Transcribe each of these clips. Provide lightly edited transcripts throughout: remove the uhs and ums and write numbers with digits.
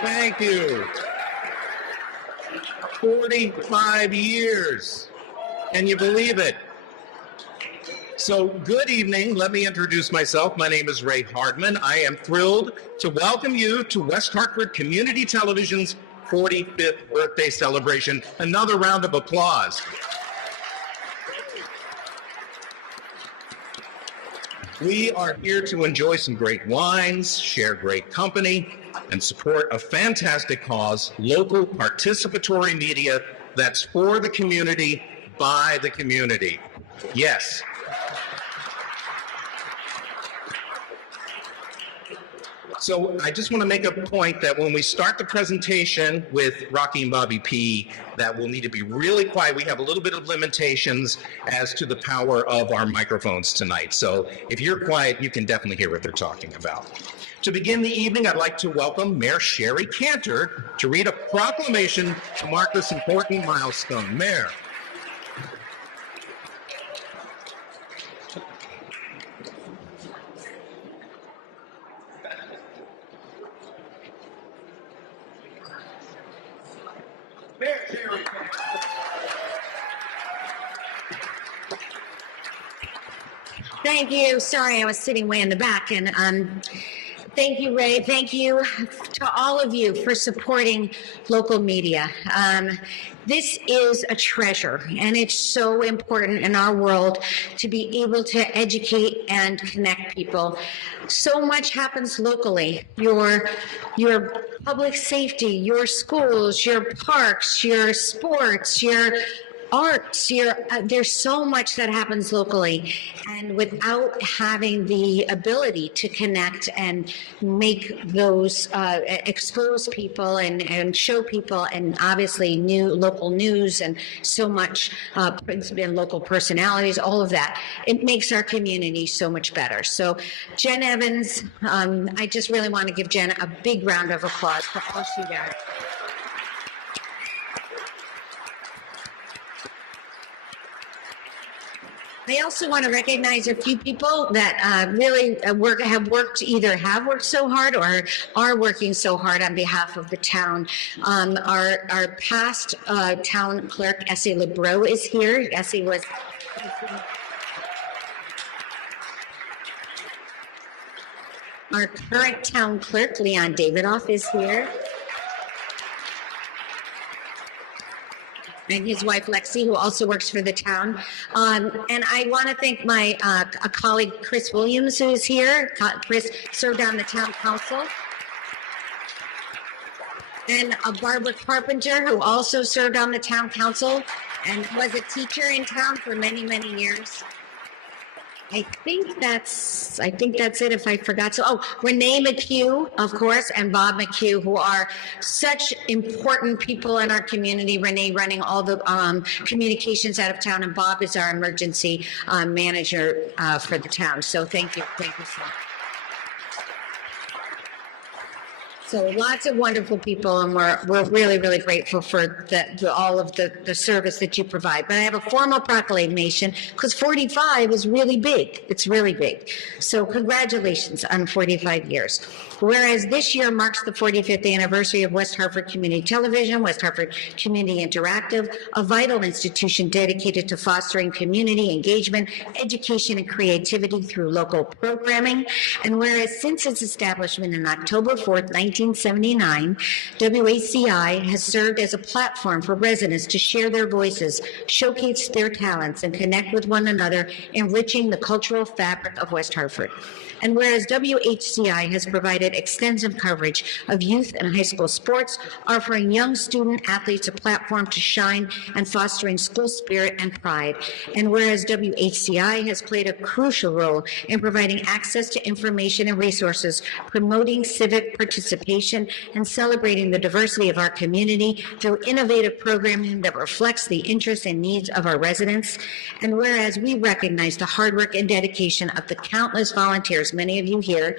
Thank you. 45 years. Can you believe it? So, good evening. Let me introduce myself. My name is Ray Hardman. I am thrilled to welcome you to West Hartford Community Television's 45th birthday celebration. Another round of applause. We are here to enjoy some great wines, share great company, and support a fantastic cause, local participatory media that's for the community, by the community. Yes. So I just want to make a point that when we start the presentation with Rocky and Bobby P, that we'll need to be really quiet. We have a little bit of limitations as to the power of our microphones tonight. So if you're quiet, you can definitely hear what they're talking about. To begin the evening, I'd like to welcome Mayor Sherry Cantor to read a proclamation to mark this important milestone. Mayor. Thank you. Sorry, I was sitting way in the back. And thank you, Ray. Thank you to all of you for supporting local media. This is a treasure, and it's so important in our world to be able to educate and connect people. So much happens locally. Your public safety, your schools, your parks, your sports, your arts, there's so much that happens locally, and without having the ability to connect and make those expose people and show people, and obviously new local news and so much and local personalities, all of that, it makes our community so much better. So Jen Evans, I just really want to give Jen a big round of applause for all she does. I also want to recognize a few people that really have worked so hard or are working so hard on behalf of the town. Our past town clerk, Essie LeBreau, is here. Essie was... Our current town clerk, Leon Davidoff, is here. And his wife, Lexi, who also works for the town. And I want to thank my a colleague, Chris Williams, who is here. Chris served on the town council. And Barbara Carpenter, who also served on the town council and was a teacher in town for many, many years. I think that's it if I forgot. So, Renee McHugh, of course, and Bob McHugh, who are such important people in our community. Renee running all the communications out of town, and Bob is our emergency manager for the town. So thank you so much. So lots of wonderful people, and we're really, really grateful for all of the service that you provide. But I have a formal proclamation because 45 is really big. It's really big. So congratulations on 45 years. Whereas this year marks the 45th anniversary of West Hartford Community Television, West Hartford Community Interactive, a vital institution dedicated to fostering community engagement, education, and creativity through local programming. And whereas since its establishment in October 4th, 1979, WACI has served as a platform for residents to share their voices, showcase their talents, and connect with one another, enriching the cultural fabric of West Hartford. And whereas WHCI has provided extensive coverage of youth and high school sports, offering young student athletes a platform to shine and fostering school spirit and pride. And whereas WHCI has played a crucial role in providing access to information and resources, promoting civic participation, and celebrating the diversity of our community through innovative programming that reflects the interests and needs of our residents. And whereas we recognize the hard work and dedication of the countless volunteers, many of you here,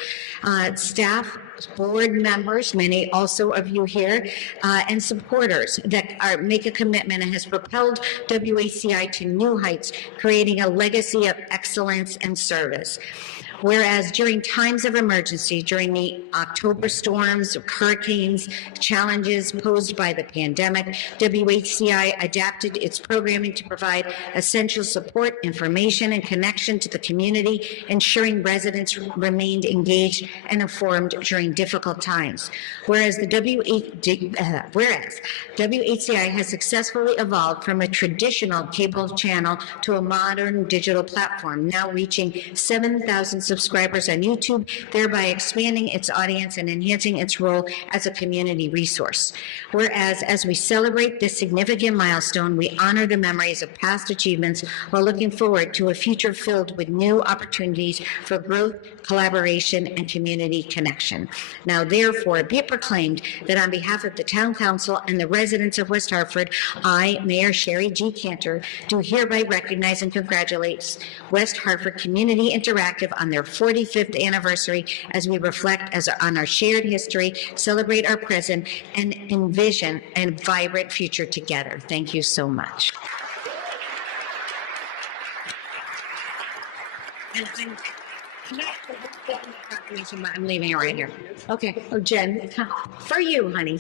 staff, board members, many also of you here, and supporters that make a commitment and has propelled WACI to new heights, creating a legacy of excellence and service. Whereas during times of emergency, during the October storms, hurricanes, challenges posed by the pandemic, WHCI adapted its programming to provide essential support, information, and connection to the community, ensuring residents remained engaged and informed during difficult times. Whereas WHCI has successfully evolved from a traditional cable channel to a modern digital platform, now reaching 7,000 subscribers on YouTube, thereby expanding its audience and enhancing its role as a community resource. Whereas, as we celebrate this significant milestone, we honor the memories of past achievements while looking forward to a future filled with new opportunities for growth, collaboration, and community connection. Now, therefore, be it proclaimed that on behalf of the Town Council and the residents of West Hartford, I, Mayor Sherry G. Cantor, do hereby recognize and congratulate West Hartford Community Interactive on their 45th anniversary as we reflect on our shared history, celebrate our present, and envision a vibrant future together. Thank you so much. I'm leaving it right here. Okay. Oh, Jen, for you, honey.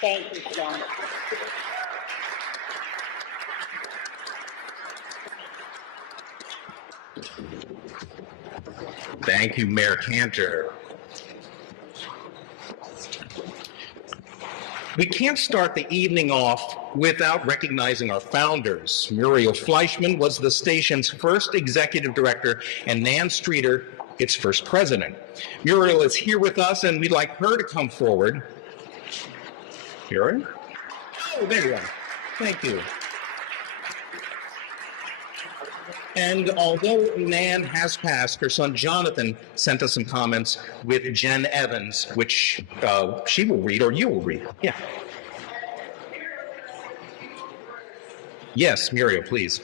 Thank you, Jen. Thank you, Mayor Cantor. We can't start the evening off without recognizing our founders. Muriel Fleischman was the station's first executive director and Nan Streeter its first president. Muriel is here with us and we'd like her to come forward. Muriel? Oh, there you are. Thank you. And although Nan has passed, her son Jonathan sent us some comments with Jen Evans, which she will read or you will read. Yeah. Yes, Muriel, please.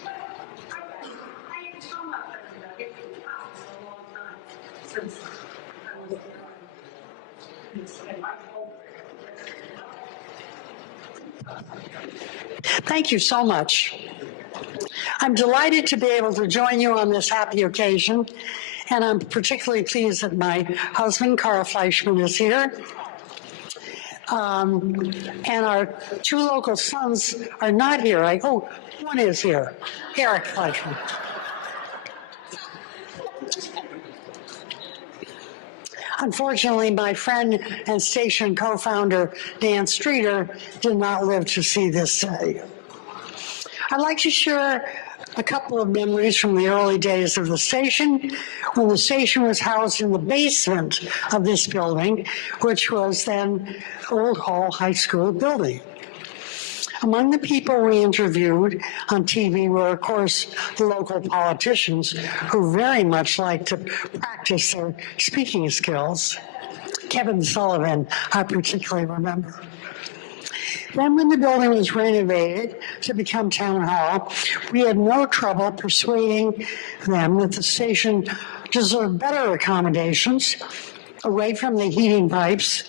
Thank you so much. I'm delighted to be able to join you on this happy occasion, and I'm particularly pleased that my husband, Carl Fleischman, is here. And our two local sons are not here. One is here, Eric Fleischman. Unfortunately, my friend and station co-founder, Dan Streeter, did not live to see this day. I'd like to share a couple of memories from the early days of the station, when the station was housed in the basement of this building, which was then Old Hall High School building. Among the people we interviewed on TV were, of course, the local politicians who very much liked to practice their speaking skills. Kevin Sullivan, I particularly remember. Then when the building was renovated to become town hall, we had no trouble persuading them that the station deserved better accommodations away from the heating pipes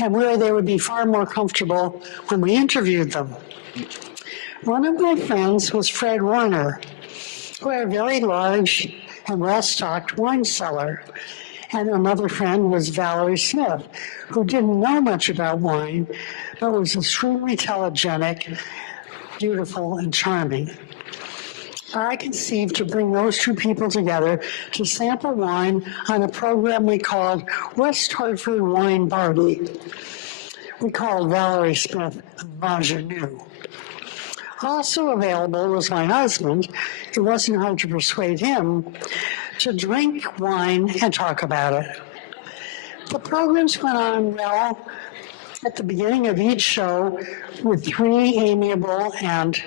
and where they would be far more comfortable when we interviewed them. One of my friends was Fred Warner, who had a very large and well-stocked wine cellar. And another friend was Valerie Smith, who didn't know much about wine, but was extremely telegenic, beautiful, and charming. I conceived to bring those two people together to sample wine on a program we called West Hartford Wine Party. We called Valerie Smith Ingenue. Also available was my husband. It wasn't hard to persuade him to drink wine and talk about it. The programs went on well at the beginning of each show with three amiable and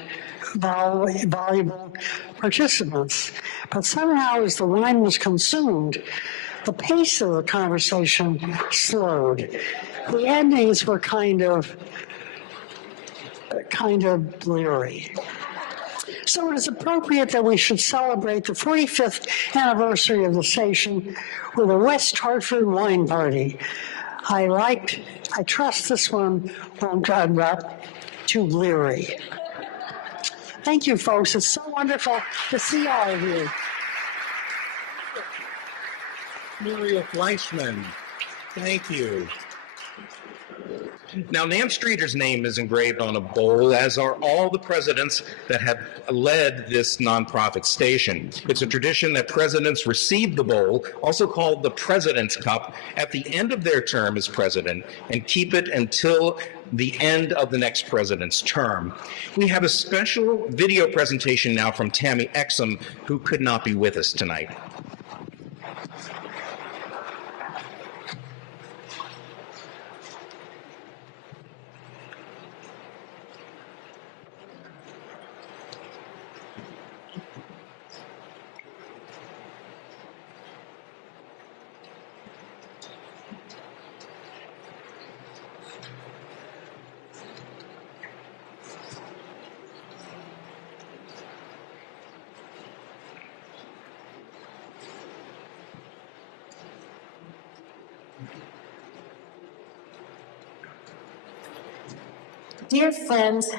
voluble participants. But somehow as the wine was consumed, the pace of the conversation slowed. The endings were kind of bleary. So it is appropriate that we should celebrate the 45th anniversary of the station with a West Hartford wine party. I trust this one won't end up too bleary. Thank you, folks. It's so wonderful to see all of you. Muriel Fleischman, thank you. Now, Nan Streeter's name is engraved on a bowl, as are all the presidents that have led this nonprofit station. It's a tradition that presidents receive the bowl, also called the President's Cup, at the end of their term as president and keep it until the end of the next president's term. We have a special video presentation now from Tammy Exum, who could not be with us tonight. Dear friends,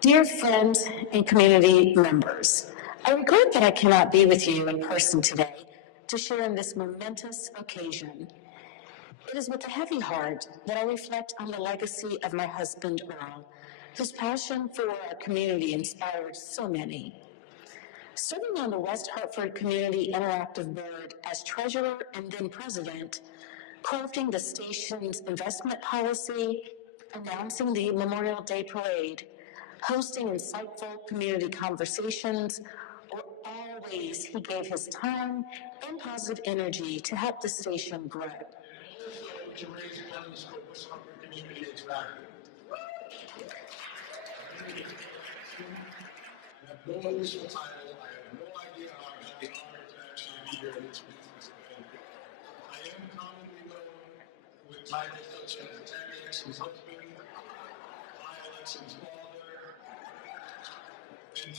dear friends and community members, I regret that I cannot be with you in person today to share in this momentous occasion. It is with a heavy heart that I reflect on the legacy of my husband, Earl, whose passion for our community inspired so many. Serving on the West Hartford Community Interactive Board as treasurer and then president, crafting the station's investment policy, announcing the Memorial Day Parade, hosting insightful community conversations, were all ways he gave his time and positive energy to help the station grow. To raise funds for West Hartford Community Interactive. I have no official title. I have no idea how I got the honor to actually be here in this business event. I am commonly known with titles such as Tammy Exum's husband, Lyle Exum's father, and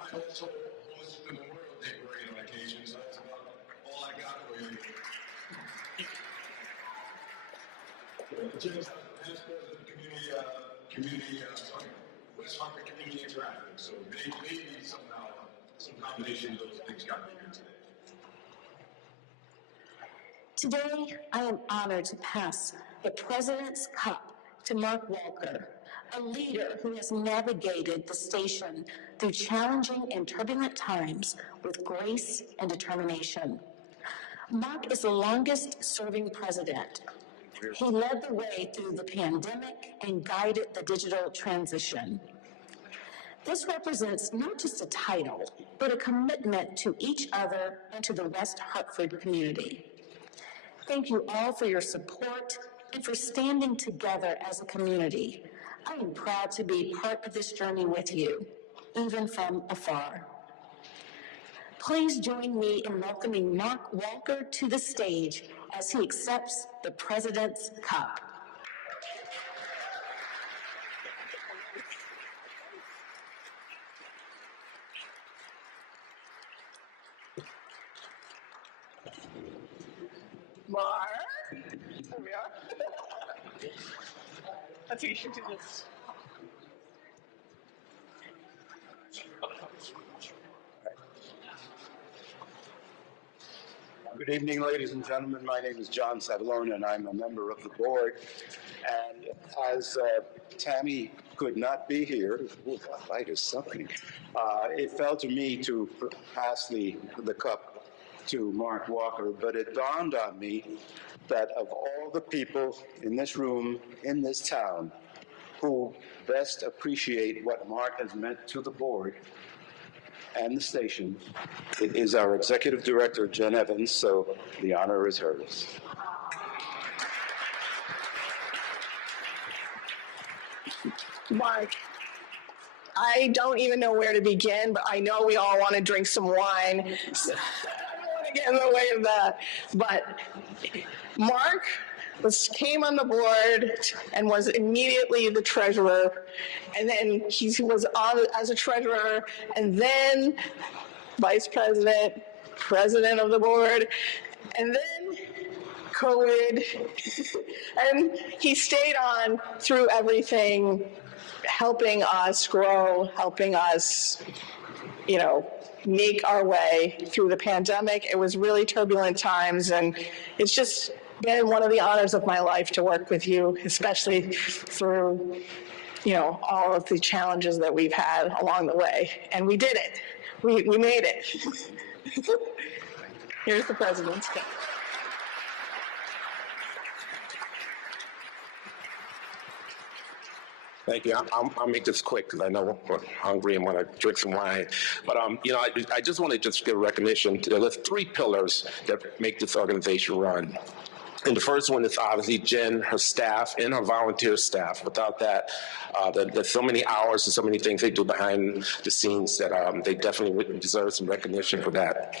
I also host the Memorial Day Parade on occasion, so that's about all I got for you. James, past president of West Hartford Community Interactive. So maybe somehow, some combination of those things got me here today. Today, I am honored to pass the President's Cup to Mark Walker, a leader who has navigated the station through challenging and turbulent times with grace and determination. Mark is the longest-serving president. He led the way through the pandemic and guided the digital transition. This represents not just a title, but a commitment to each other and to the West Hartford community. Thank you all for your support and for standing together as a community. I am proud to be part of this journey with you, even from afar. Please join me in welcoming Mark Walker to the stage as he accepts the President's Cup. Mark, there we are. I think you should do this. Good evening, ladies and gentlemen. My name is John Savalone, and I'm a member of the board. And as Tammy could not be here, that light is suffering, it fell to me to pass the cup to Mark Walker, but it dawned on me that of all the people in this room, in this town, who best appreciate what Mark has meant to the board and the station, it is our executive director, Jen Evans, so the honor is hers. Mark, I don't even know where to begin, but I know we all want to drink some wine. to get in the way of that. But Mark came on the board and was immediately the treasurer, and then he was on as a treasurer, and then vice president, president of the board, and then COVID, and he stayed on through everything, helping us grow, helping us, make our way through the pandemic. It was really turbulent times, and it's just been one of the honors of my life to work with you, especially through, all of the challenges that we've had along the way. And we did it. We made it. Here's the president's gift. Thank you. I'll make this quick because I know we're hungry and want to drink some wine. But, I just want to just give recognition to there's 3 pillars that make this organization run. And the first one is obviously Jen, her staff, and her volunteer staff. Without that, there's so many hours and so many things they do behind the scenes that they definitely deserve some recognition for that.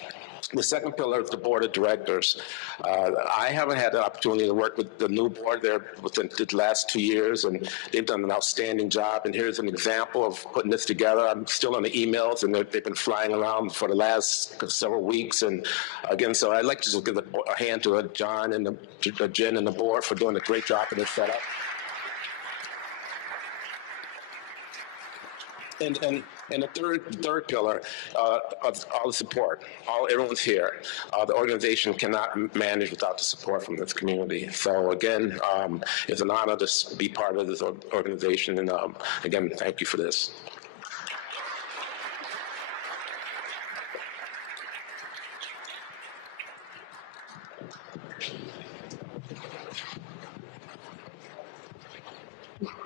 The second pillar is the board of directors. I haven't had the opportunity to work with the new board there within the last 2 years, and they've done an outstanding job. And here's an example of putting this together. I'm still on the emails, and they've been flying around for the last several weeks. And again, so I'd like to just give a hand to John and Jen and the board for doing a great job in this setup. And the third pillar of all the support. Everyone's here. The organization cannot manage without the support from this community. So again, it's an honor to be part of this organization. And again, thank you for this.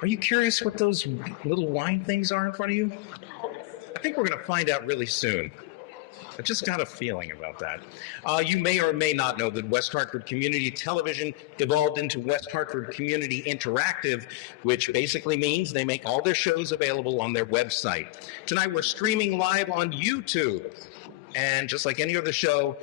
Are you curious what those little wine things are in front of you? I think we're going to find out really soon. I just got a feeling about that. You may or may not know that West Hartford Community Television evolved into West Hartford Community Interactive, which basically means they make all their shows available on their website. Tonight we're streaming live on YouTube. And just like any other show,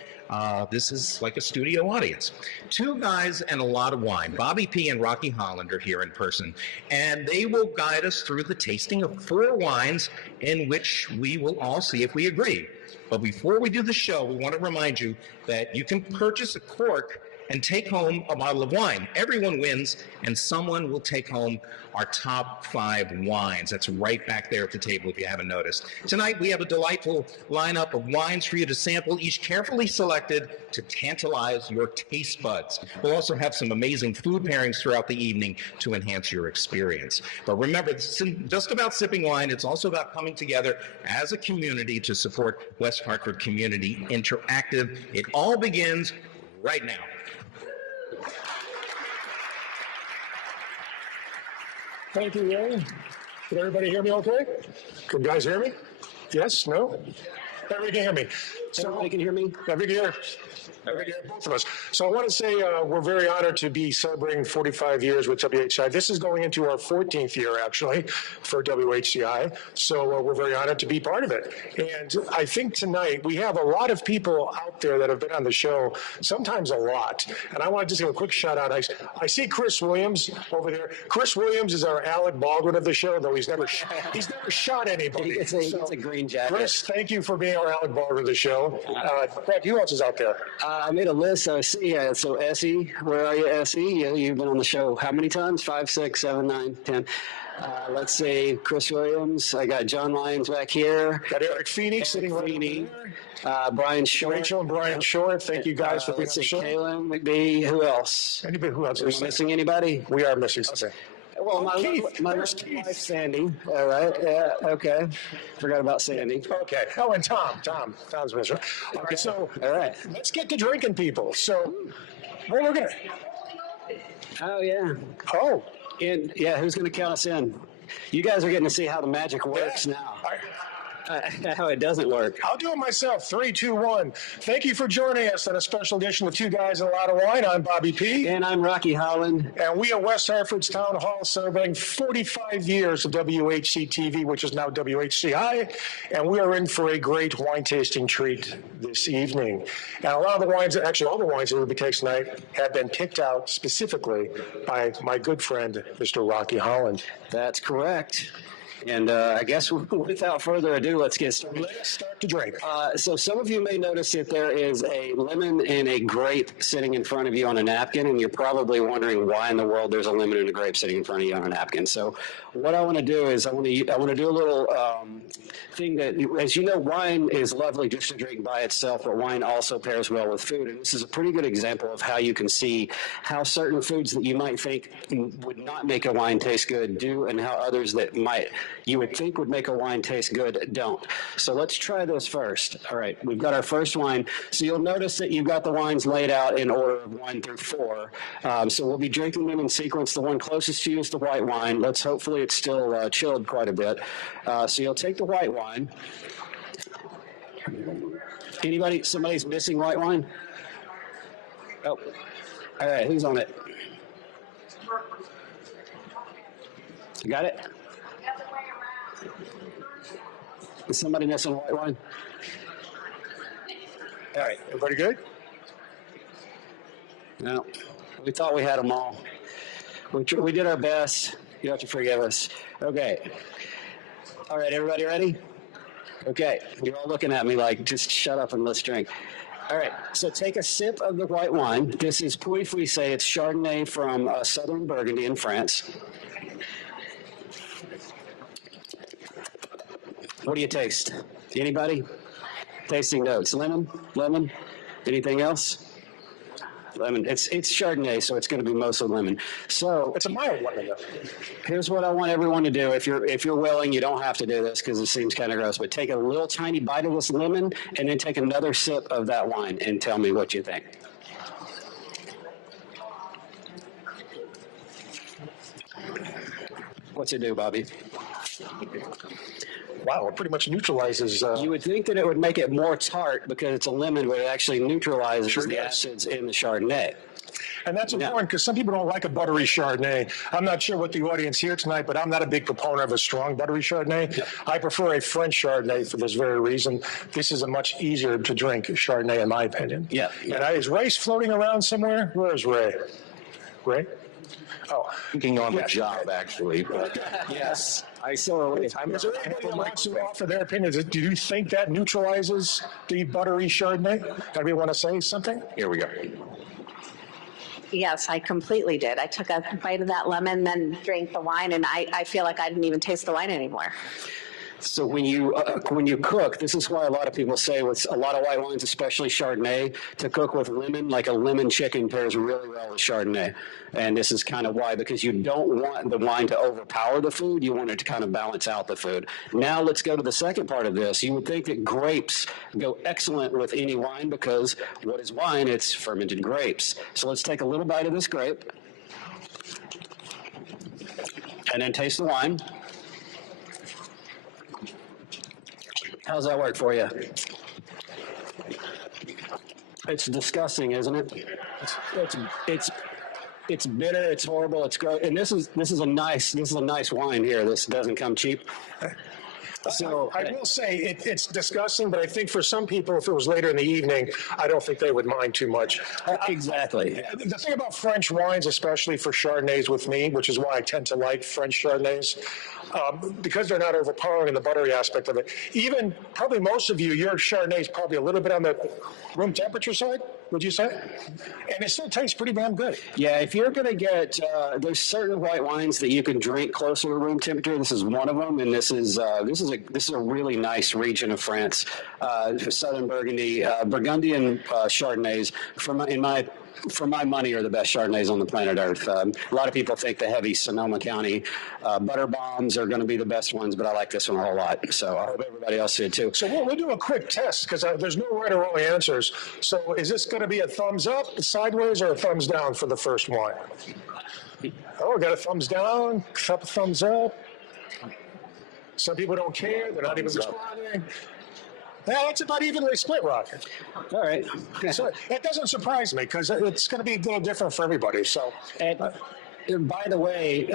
this is like a studio audience. 2 guys and a lot of wine. Bobby P. and Rocky Holland are here in person, and they will guide us through the tasting of 4 wines in which we will all see if we agree. But before we do the show, we want to remind you that you can purchase a cork and take home a bottle of wine. Everyone wins, and someone will take home our top 5 wines. That's right back there at the table if you haven't noticed. Tonight, we have a delightful lineup of wines for you to sample, each carefully selected to tantalize your taste buds. We'll also have some amazing food pairings throughout the evening to enhance your experience. But remember, this isn't just about sipping wine. It's also about coming together as a community to support West Hartford Community Interactive. It all begins right now. Thank you, Ray. Can everybody hear me okay? Can you guys hear me? Yes? No? Everybody can hear me. Everybody can hear me? Everybody can hear. Everybody can hear both of us. So I want to say we're very honored to be celebrating 45 years with WHCI. This is going into our 14th year, actually, for WHCI. So we're very honored to be part of it. And I think tonight we have a lot of people out there that have been on the show, sometimes a lot. And I want to just give a quick shout out. I see Chris Williams over there. Chris Williams is our Alec Baldwin of the show, though he's never shot anybody. It's a green jacket. Chris, thank you for being our Alec Baldwin of the show. Greg, who else is out there? I made a list. So Essie, where are you, Essie? You've been on the show how many times? 5, 6, 7, 9, 10. Let's see, Chris Williams. I got John Lyons back here. Got Eric Feeney sitting right Feeney. there. Brian Short. Rachel and Brian Short. Thank you guys for being on the show. Kaylin McBee. Who else? Anybody? Who else? Am I missing anybody? We are missing something. Well, my wife, Sandy. All right. Yeah. Okay. Forgot about Sandy. Okay. Oh, and Tom's missing. Okay. So, all right. Let's get to drinking, people. So, we're looking at. Oh yeah. Oh. And yeah, who's going to count us in? You guys are getting to see how the magic works now. how it doesn't work. I'll do it myself. 3, 2, 1. Thank you for joining us on a special edition of Two Guys and a Lot of Wine. I'm Bobby P. And I'm Rocky Holland. And we at West Hartford's Town Hall celebrating 45 years of WHC TV, which is now WHCI. And we are in for a great wine tasting treat this evening. And a lot of the wines, actually all the wines that we'll be tasting tonight have been picked out specifically by my good friend, Mr. Rocky Holland. That's correct. And I guess without further ado, let's get started. Let's start to drink. So some of you may notice that there is a lemon and a grape sitting in front of you on a napkin, and you're probably wondering why in the world there's a lemon and a grape sitting in front of you on a napkin. So what I want to do is I want to do a little thing that, as you know, wine is lovely just to drink by itself, but wine also pairs well with food. And this is a pretty good example of how you can see how certain foods that you might think would not make a wine taste good do, and how others that you would think would make a wine taste good don't. So let's try this first. All right, we've got our first wine. So you'll notice that you've got the wines laid out in order of 1 through 4. So we'll be drinking them in sequence. The one closest to you is the white wine. Hopefully it's still chilled quite a bit. So you'll take the white wine. Somebody's missing white wine? Oh, all right, who's on it? You got it? Is somebody missing white wine? All right, everybody good? No, we thought we had them all. We did our best. You have to forgive us. Okay. All right, everybody ready? Okay, you're all looking at me like, just shut up and let's drink. All right, so take a sip of the white wine. This is Puy Frise. It's Chardonnay from southern Burgundy in France. What do you taste? Anybody? Tasting notes. Lemon? Lemon? Anything else? Lemon. It's Chardonnay, so it's going to be mostly lemon. So It's a mild one, though. here's what I want everyone to do. If you're willing, you don't have to do this because it seems kind of gross, but take a little tiny bite of this lemon and then take another sip of that wine and tell me what you think. What's it do, Bobby? Wow, it pretty much neutralizes. You would think that it would make it more tart because it's a lemon, but it actually neutralizes Sure the does. acids in the Chardonnay. And that's important because some people don't like a buttery Chardonnay. I'm not sure what the audience here tonight, but I'm not a big proponent of a strong buttery Chardonnay. Yep. I prefer a French Chardonnay for this very reason. This is a much easier to drink Chardonnay, in my opinion. Yeah. And is Ray floating around somewhere? Where is Ray? Ray? Oh, Thinking on the job, actually. But Yes. I saw it. is there anybody that wants to offer their opinions? Do you think that neutralizes the buttery Chardonnay? Anybody want to say something? here we go. Yes, I completely did. I took a bite of that lemon, then drank the wine, and I feel like I didn't even taste the wine anymore. So when you cook, this is why a lot of people say with a lot of white wines, especially Chardonnay, to cook with lemon, like a lemon chicken pairs really well with Chardonnay. And this is kind of why, because you don't want the wine to overpower the food. You want it to kind of balance out the food. Now let's go to the second part of this. You would think that grapes go excellent with any wine because what is wine? It's fermented grapes. So let's take a little bite of this grape and then taste the wine. How's that work for you? It's disgusting, isn't it? It's bitter. It's horrible. It's gross. And this is a nice wine here. This doesn't come cheap. So I will say it's disgusting, but I think for some people, if it was later in the evening, I don't think they would mind too much. exactly. The thing about French wines, especially for Chardonnays with me, which is why I tend to like French Chardonnays, because they're not overpowering in the buttery aspect of it. Even probably most of you, your Chardonnay is probably a little bit on the room temperature side, would you say? And it still tastes pretty damn good. Yeah, if you're going to get, there's certain white wines that you can drink closer to room temperature. This is one of them, and this is a really nice region of France, for Southern Burgundy, Burgundian Chardonnays. For my money, are the best Chardonnays on the planet Earth. A lot of people think the heavy Sonoma County butter bombs are going to be the best ones, but I like this one a whole lot. So I hope everybody else did too. So we'll do a quick test because there's no right or wrong answers. So is this going to be a thumbs up, sideways, or a thumbs down for the first wine? Oh, we got a thumbs down, couple thumbs up. Some people don't care. They're not even responding. Yeah, it's about evenly split, Rocket. All right. So it doesn't surprise me because it's going to be a little different for everybody. So, And by the way,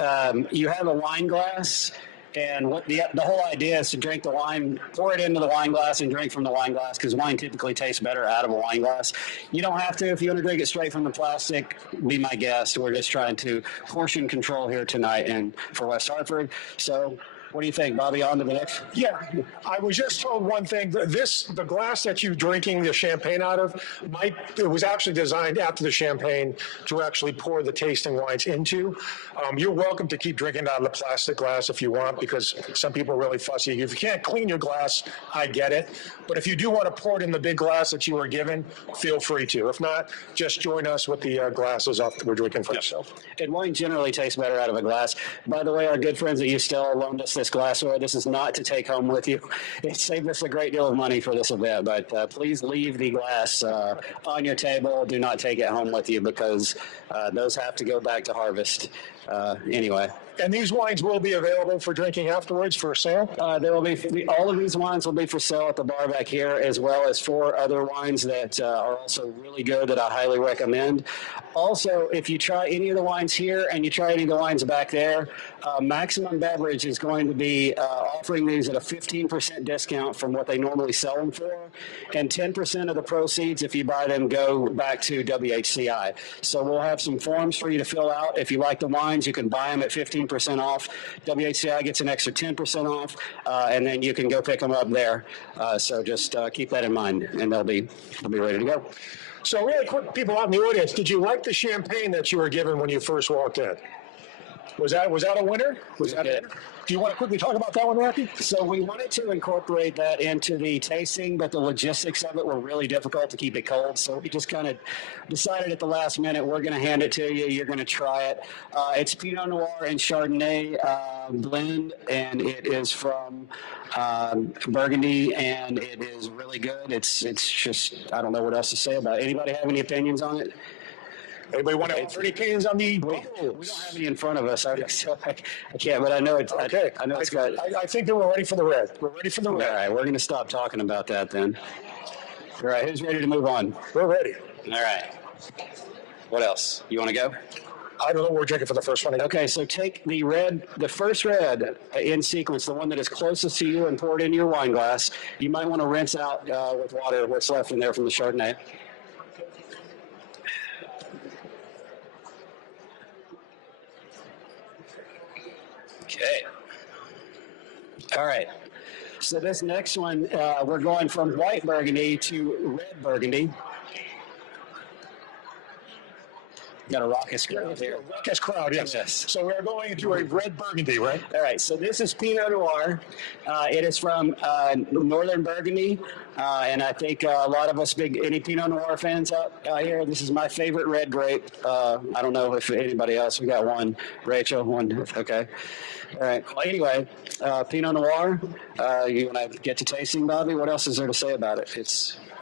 you have a wine glass, and what the whole idea is to drink the wine, pour it into the wine glass, and drink from the wine glass because wine typically tastes better out of a wine glass. You don't have to if you want to drink it straight from the plastic. Be my guest. We're just trying to portion control here tonight and for West Hartford. So. What do you think, Bobby? On to the next. yeah, I was just told one thing. The glass that you're drinking the champagne out of, it was actually designed after the champagne to actually pour the tasting wines into. You're welcome to keep drinking out of the plastic glass if you want, because some people are really fussy. If you can't clean your glass, I get it. But if you do want to pour it in the big glass that you were given, feel free to. If not, just join us with the glasses we're drinking for yourself. And wine generally tastes better out of a glass. By the way, our good friends at Estelle loaned us this glassware. This is not to take home with you. It saved us a great deal of money for this event, but please leave the glass on your table. Do not take it home with you because those have to go back to harvest. Anyway. And these wines will be available for drinking afterwards for sale? There will be all of these wines will be for sale at the bar back here, as well as 4 other wines that are also really good that I highly recommend. Also, if you try any of the wines here and you try any of the wines back there, Maximum Beverage is going to be offering these at a 15% discount from what they normally sell them for, and 10% of the proceeds, if you buy them, go back to WHCI. So we'll have some forms for you to fill out. If you like the wines, you can buy them at 15% off. WHCI gets an extra 10% off, and then you can go pick them up there. So just keep that in mind, and they'll be ready to go. So really quick, people out in the audience, did you like the champagne that you were given when you first walked in? Was that a winner? Do you want to quickly talk about that one, Rocky? So we wanted to incorporate that into the tasting, but the logistics of it were really difficult to keep it cold. So we just kind of decided at the last minute, we're going to hand it to you. You're going to try it. It's Pinot Noir and Chardonnay blend, and it is from Burgundy, and it is really good. It's just, I don't know what else to say about it. Anybody have any opinions on it? Anybody want to offer any opinions on the We don't have any in front of us, so I can't, but I know it's okay. I know it's got. I think that we're ready for the red. We're ready for the red. All right, we're going to stop talking about that then. All right, who's ready to move on? We're ready. All right. What else? You want to go? I don't know what we're drinking for the first one. Okay, so take the first red in sequence, the one that is closest to you, and pour it into your wine glass. You might want to rinse out with water what's left in there from the Chardonnay. Okay. All right. So this next one, we're going from white Burgundy to red Burgundy. Got a raucous crowd here. Raucous crowd, yes. So we're going into a red Burgundy, right? All right, so this is Pinot Noir. It is from northern Burgundy, and I think a lot of us any Pinot Noir fans out here, this is my favorite red grape. I don't know if anybody else, we got one. Rachel, one, okay. All right, well, anyway, Pinot Noir, you want to get to tasting, Bobby? What else is there to say about it?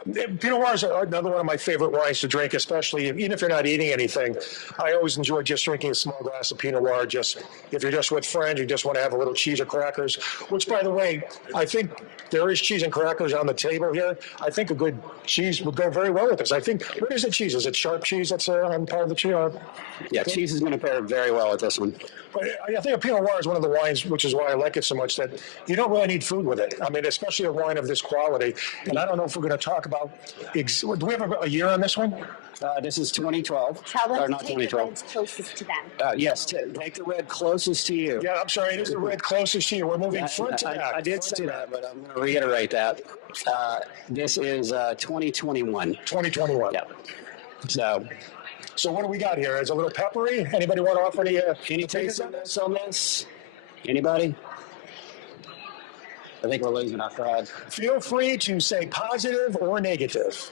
Pinot Noir is another one of my favorite wines to drink, especially even if you're not eating anything. I always enjoy just drinking a small glass of Pinot Noir. Just if you're just with friends, you just want to have a little cheese or crackers. Which, by the way, I think there is cheese and crackers on the table here. I think a good cheese would go very well with this. I think, what is the cheese? Is it sharp cheese that's on part of the cheese? Yeah, cheese is going to pair very well with this one. But I think a Pinot Noir is one of the wines, which is why I like it so much, that you don't really need food with it. I mean, especially a wine of this quality. And I don't know if we're going to talk about, do we have a year on this one? This is 2012. Tell them or to not take the 2012. reds closest to them. Yes, take the red closest to you. Yeah, I'm sorry, it is the red closest to you. We're moving front to back. I did say that, but I'm going to reiterate that. This is 2021. 2021. Yeah. So what do we got here? Is it a little peppery? Anybody want to offer any taste on this? Anybody? I think we're losing our crowd. Feel free to say positive or negative.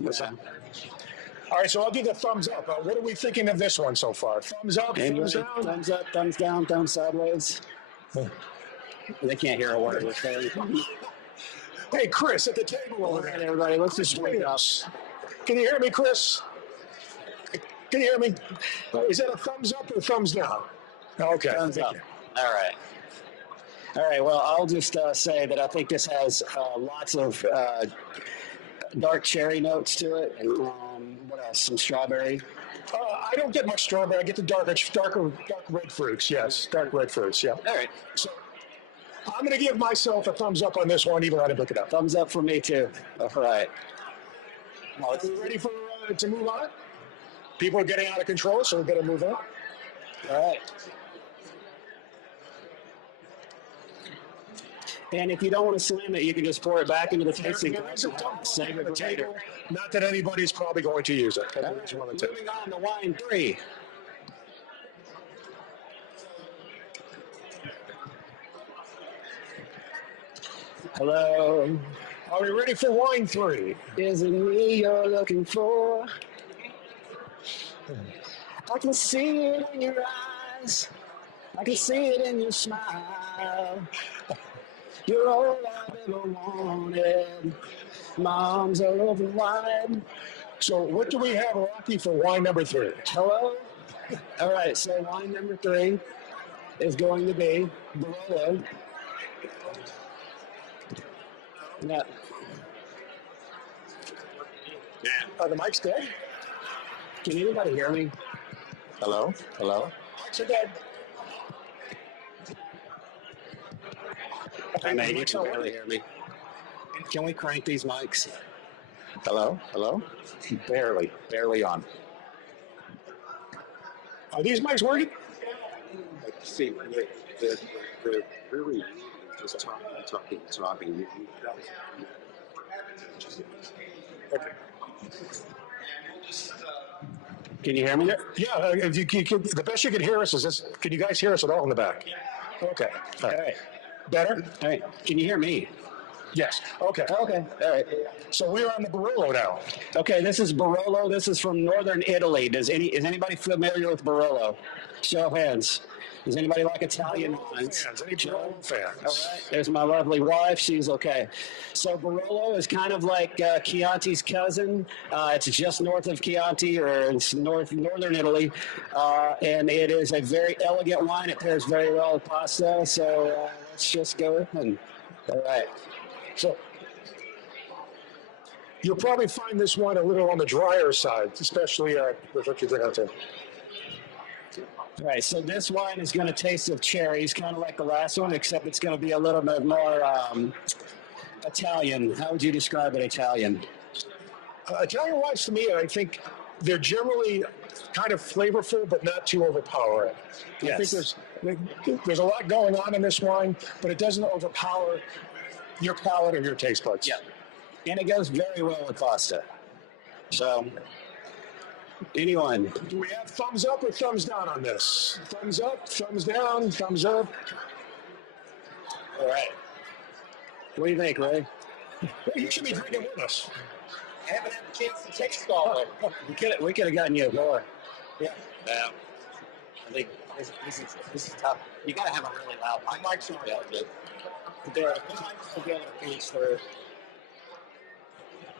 Yeah. All right, so I'll do the thumbs up. What are we thinking of this one so far? Thumbs up, thumbs down? Thumbs up, thumbs down, thumbs sideways. They can't hear a word we're saying. Hey, Chris, at the table over there. Everybody, let's just wake up. Can you hear me, Chris? Can you hear me? Is that a thumbs up or thumbs down? Okay. Thumbs up. All right. All right, well, I'll just say that I think this has lots of dark cherry notes to it. And what else? Some strawberry. I don't get much strawberry. I get the dark red fruits. Yes, dark red fruits. Yeah. All right. So I'm going to give myself a thumbs up on this one, even though I didn't look it up. Thumbs up for me, too. All right. Are we ready for to move on? People are getting out of control, so we better move on. All right. And if you don't want to slam it, you can just pour it back into the tasting glass. Save it for later. Not that anybody's probably going to use it. Moving on to wine 3. Hello. Are we ready for wine 3? Is it me you're looking for? I can see it in your eyes. I can see it in your smile. You're all I've ever wanted. My arms are open wide. So what do we have, Rocky, for wine number 3? Hello? All right, so wine number 3 is going to be Barolo. Yeah. Are the mics dead? Can anybody hear me? Hello? Hello? Mics are dead. I mean, you can barely hear me. Can we crank these mics? Hello? Hello? Barely on. Are these mics working? See, they're really just talking. Okay. Can you hear me? Yeah, if you the best you can hear us is this. Can you guys hear us at all in the back? Okay. All right. Better? All right. Can you hear me? Yes. Okay. Okay. All right. So we're on the Barolo now. Okay, this is Barolo. This is from northern Italy. Is anybody familiar with Barolo? Show of hands. Does anybody like Italian wines? Any Barolo fans? All right. There's my lovely wife. She's okay. So Barolo is kind of like Chianti's cousin. It's just north of Chianti, or it's northern Italy, and it is a very elegant wine. It pairs very well with pasta. So let's just go with it. All right. So you'll probably find this one a little on the drier side, especially with what you drink out there. All right, so this wine is going to taste of cherries, kind of like the last one, except it's going to be a little bit more Italian. How would you describe it, Italian? Italian wines, to me, I think they're generally kind of flavorful, but not too overpowering. Yes. I think there's a lot going on in this wine, but it doesn't overpower your palate or your taste buds. Yeah. And it goes very well with pasta. So, anyone? Do we have thumbs up or thumbs down on this? Thumbs up, thumbs down, thumbs up. All right. What do you think, Ray? You should be drinking with us. I haven't had a chance to taste all of it. We could have gotten you more. Yeah. I think this is tough. You got to have a really loud mic. Mic's not that good. The mics will be able to reach through.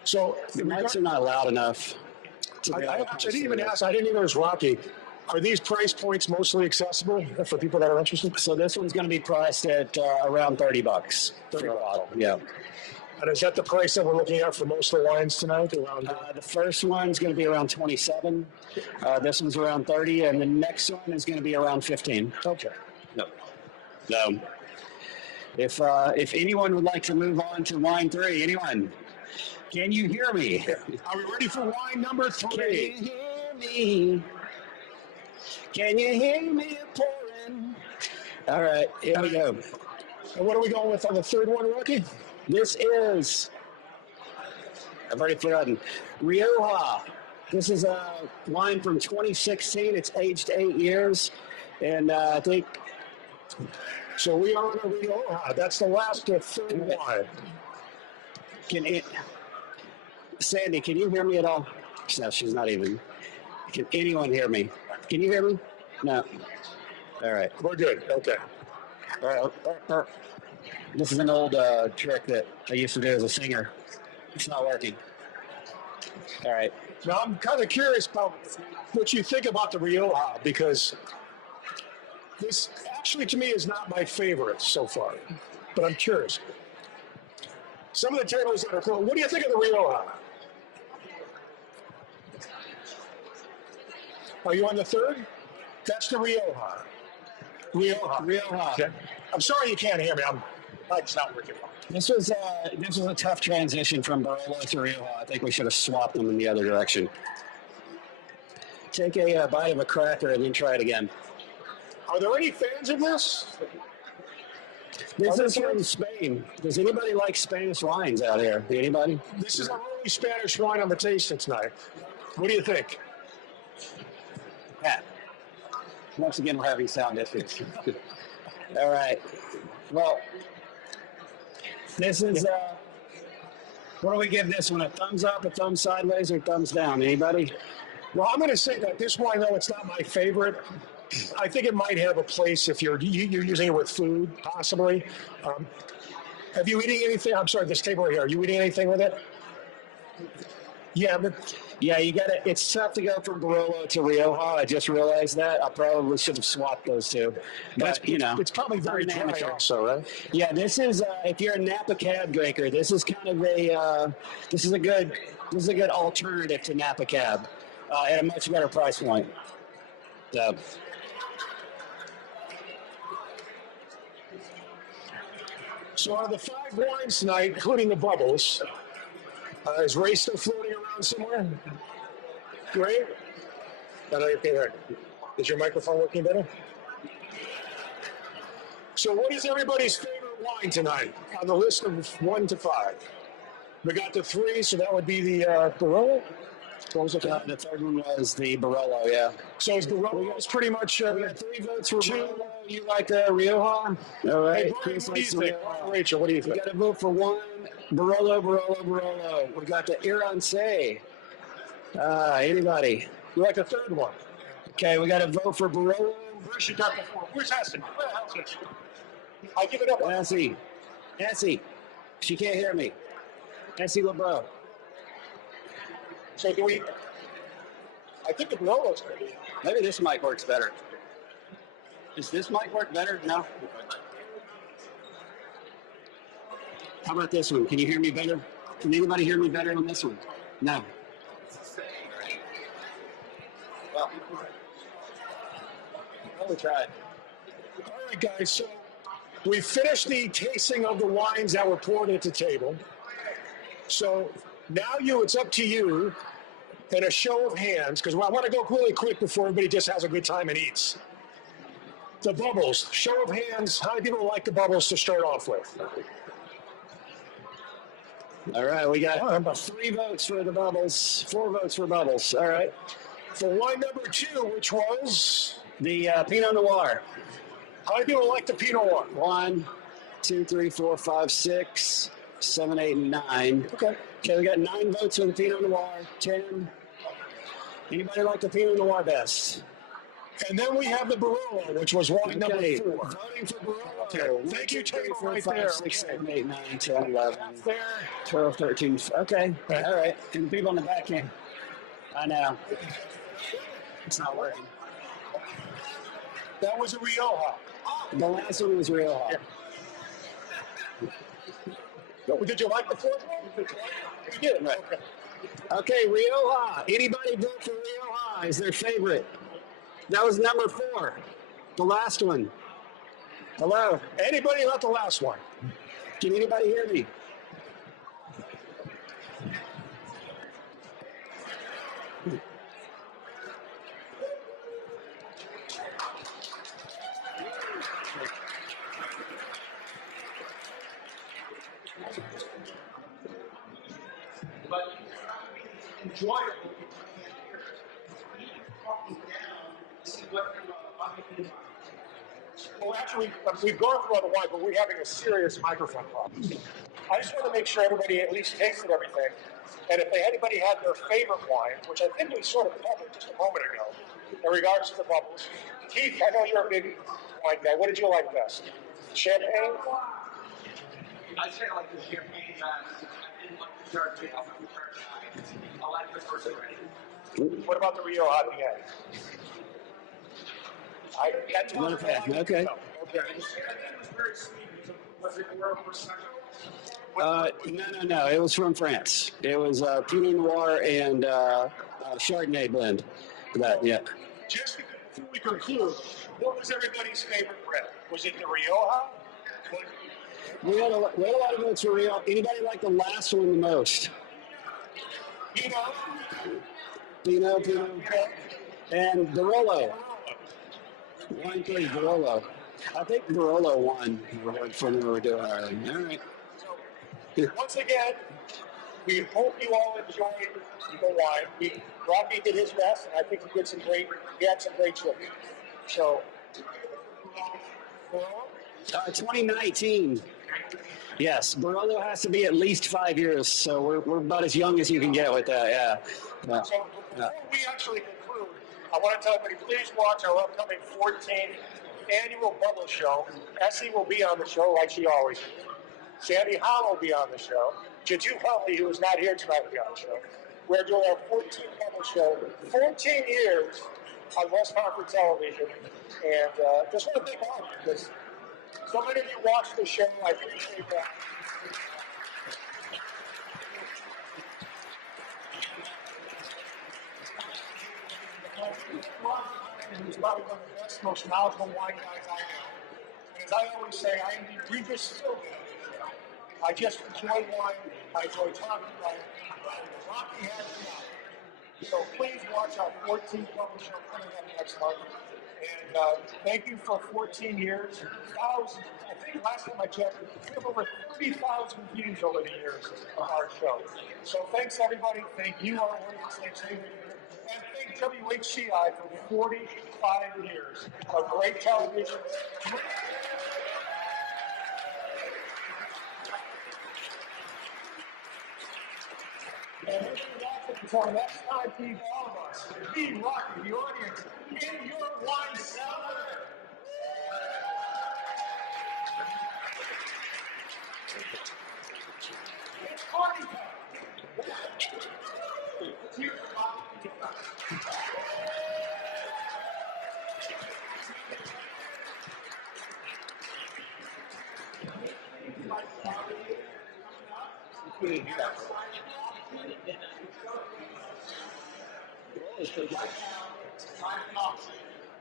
So The mics are not loud enough. I didn't even ask. I didn't even know it was Rocky. Are these price points mostly accessible for people that are interested? So this one's going to be priced at around $30 for a bottle. Yeah. And is that the price that we're looking at for most of the wines tonight? Around The first one's going to be around 27. This one's around 30, and the next one is going to be around 15. okay. So, if anyone would like to move on to wine 3, anyone? Can you hear me? Are we ready for wine number 3? Can you hear me? Can you hear me pouring? All right, here we go. And what are we going with on the third one, Rocky? This is, I've already forgotten, Rioja. This is a wine from 2016. It's aged 8 years. And I think, So we are on a Rioja. That's the last third wine. Sandy, can you hear me at all? No, she's not even. Can anyone hear me? Can you hear me? No. All right. We're good. Okay. All right. This is an old trick that I used to do as a singer. It's not working. All right. Now I'm kind of curious about what you think about the Rioja, because This actually, to me, is not my favorite so far, but I'm curious. Some of the tables that are cool. What do you think of the Rioja? Are you on the third? That's the Rioja. Rioja. Okay. I'm sorry you can't hear me. Mike's not working well. This was a tough transition from Barolo to Rioja. I think we should have swapped them in the other direction. Take a bite of a cracker and then try it again. Are there any fans of this? This is from Spain. Does anybody like Spanish wines out here? Anybody? This is a really Spanish wine on the tasting tonight. What do you think? Yeah. Once again, we're having sound issues. All right. Well, this is, what do we give this one? A thumbs up, a thumbs sideways, or thumbs down? Anybody? Well, I'm going to say that this wine, though it's not my favorite, I think it might have a place if you're using it with food, possibly. Have you eating anything? I'm sorry, this table right here. Are you eating anything with it? Yeah, Yeah, you got to. It's tough to go from Barolo to Rioja. I just realized that. I probably should have swapped those two. But it's probably very dry also, right? Yeah, this is if you're a Napa Cab drinker, this is kind of this is a good alternative to Napa Cab at a much better price point. So. So out of the 5 wines tonight, including the bubbles, is Ray still floating around somewhere? Ray? Okay, is your microphone working better? So what is everybody's favorite wine tonight on the list of 1 to 5? We got the 3, so that would be the Barolo. What was it? The third one was the Barolo, yeah. So is Barolo pretty much... we got 3 votes for Barolo. You like Rioja? All right. Hey, Brian, what do you think? Rachel, what do you think? We got to vote for 1. Barolo. We got the Iranse. Anybody? You like the third one? Okay, we got to vote for Barolo. Where's your got before? Where's Heston? Where the hell's Heston? I give it up. Essie. She can't hear me. Essie LeBron. So do we... I think the Barolo's going to be... Maybe this mic works better. Does this mic work better? No? How about this one? Can you hear me better? Can anybody hear me better on this one? No. Well, we tried. All right, guys, so we finished the tasting of the wines that were poured at the table. So now it's up to you in a show of hands, because I want to go really quick before everybody just has a good time and eats. The bubbles, show of hands, how many people like the bubbles to start off with? All right, we got 3 votes for the bubbles, 4 votes for bubbles. All right. For wine number 2, which was? The Pinot Noir. How many people like the Pinot Noir? 1, 2, 3, 4, 5, 6, 7, 8, 9. Okay, we got 9 votes for the Pinot Noir, 10. Anybody like the Pinot Noir best? And then we have the Barolo, which was wine number 4. Voting for Barolo. Okay. Thank you, table 4, right 5, there. 6, 7, 8, 9, 10, 11, There. 12, 13. Okay, all right. And the people on the back can't. I know. It's not working. That was a Rioja. The last one was Rioja. Yeah. Did you like the fourth one? You did, right? Okay, Rioja. Anybody vote for Rioja as their favorite? That was number 4. The last one. Hello? Anybody about the last one? Can anybody hear me? But enjoyable. Well, actually, we've gone through all the wine, but we're having a serious microphone problem. I just want to make sure everybody at least tasted everything. And if anybody had their favorite wine, which I think we sort of covered just a moment ago, in regards to the bubbles. Keith, I know you're a big wine guy. What did you like best? Champagne? I'd say I like the champagne best. I didn't like the Chardonnay. I like the first grade. What about the Rioja at the end? Okay. No. It was from France. It was Pinot Noir and Chardonnay blend. Yeah. Just before we conclude, what was everybody's favorite red? Was it the Rioja? We had a lot of votes for Rio. Anybody like the last one the most? Pinot. And Barolo. Wine place Barolo. I think Barolo won from when we were doing our. All right. Once again, we hope you all enjoyed the wine. Rocky did his best, and I think he had some great trivia. So, 2019. Yes, Barolo has to be at least 5 years, so we're about as young as you can get with that. Yeah. So before we actually conclude, I want to tell everybody, please watch our upcoming 14th annual Bubble Show. Essie will be on the show like she always is. Sandy Hahn will be on the show. Juju Huntley, who is not here tonight, will be on the show. We're doing our 14th Bubble Show. 14 years on West Hartford Television. And just want to thank all of you, because so many of you watch the show. I appreciate that. He's probably one of the best, most knowledgeable wine guys I know. And as I always say, we just still do. I just enjoy wine. I enjoy talking about it. Rocky has it. So please watch our 14th Bubble Show coming up next month. And thank you for 14 years. Thousands. I think last time I checked, we have over 30,000 views over the years of our show. So thanks, everybody. Thank you, our audience. Thanks, everybody. And thank WHCI for 45 years of great television. And until next time, be all of us, be Rocky, the audience, in your wine cellar. It's party time.